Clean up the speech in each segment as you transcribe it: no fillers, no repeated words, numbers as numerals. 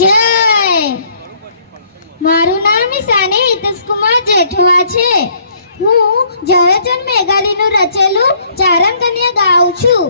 જય. મારું નામ ઈશાની હિતેશકુમાર જેઠવા છે. હું ઝવેરચંદ મેઘાણીનું રચેલું ચારણ કન્યા ગાઉં છું.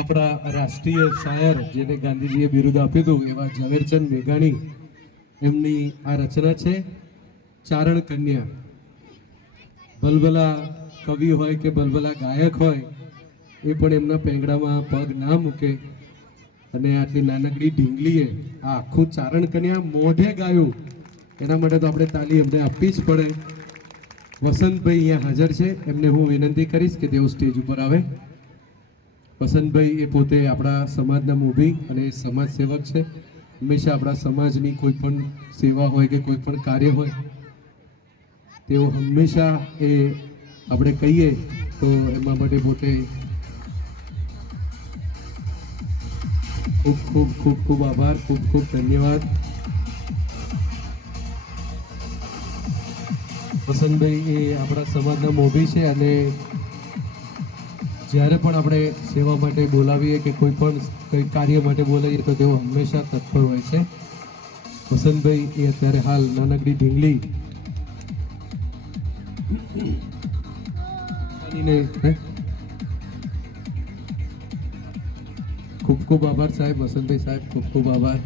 આપણા રાષ્ટ્રીય શાયર જેને ગાંધીજીએ બિરુદ આપ્યું હતું એવા ઝવેરચંદ મેઘાણી એમની આ રચના છે ચારણ કન્યા. ભલભલા કવિ હોય કે ભલભલા ગાયક હોય એ પણ એમના પેંગડામાં પગ ના મૂકે અને આટલી નાનકડી ઢીંગલીએ આ આખું ચારણ કન્યા મોઢે ગાયું એના માટે તો આપણે તાલી એમને આપવી જ પડે. વસંતભાઈ અહીંયા હાજર છે, એમને હું વિનંતી કરીશ કે તેઓ સ્ટેજ ઉપર આવે. વસંતભાઈ એ પોતે આપણા સમાજના મોભી અને સમાજ સેવક છે. હંમેશા આપણા સમાજની કોઈ પણ સેવા હોય કે કોઈ પણ કાર્ય હોય તેઓ હંમેશા એ આપણે કહીએ તો એમાં માટે પોતે ખૂબ ખૂબ ખૂબ ખૂબ આભાર, ખૂબ ખૂબ ધન્યવાદ. વસંતભાઈ એ આપણા સમાજના મોભી છે અને જ્યારે પણ આપણે સેવા માટે બોલાવીએ કે કોઈ પણ કંઈ કાર્ય માટે બોલાવીએ તો તેઓ હંમેશા તત્પર હોય છે. વસંતભાઈ એ અત્યારે હાલ નાનકડી ઢીંગલી ખૂબ ખૂબ આભાર સાહેબ, વસંતભાઈ સાહેબ ખૂબ ખૂબ આભાર.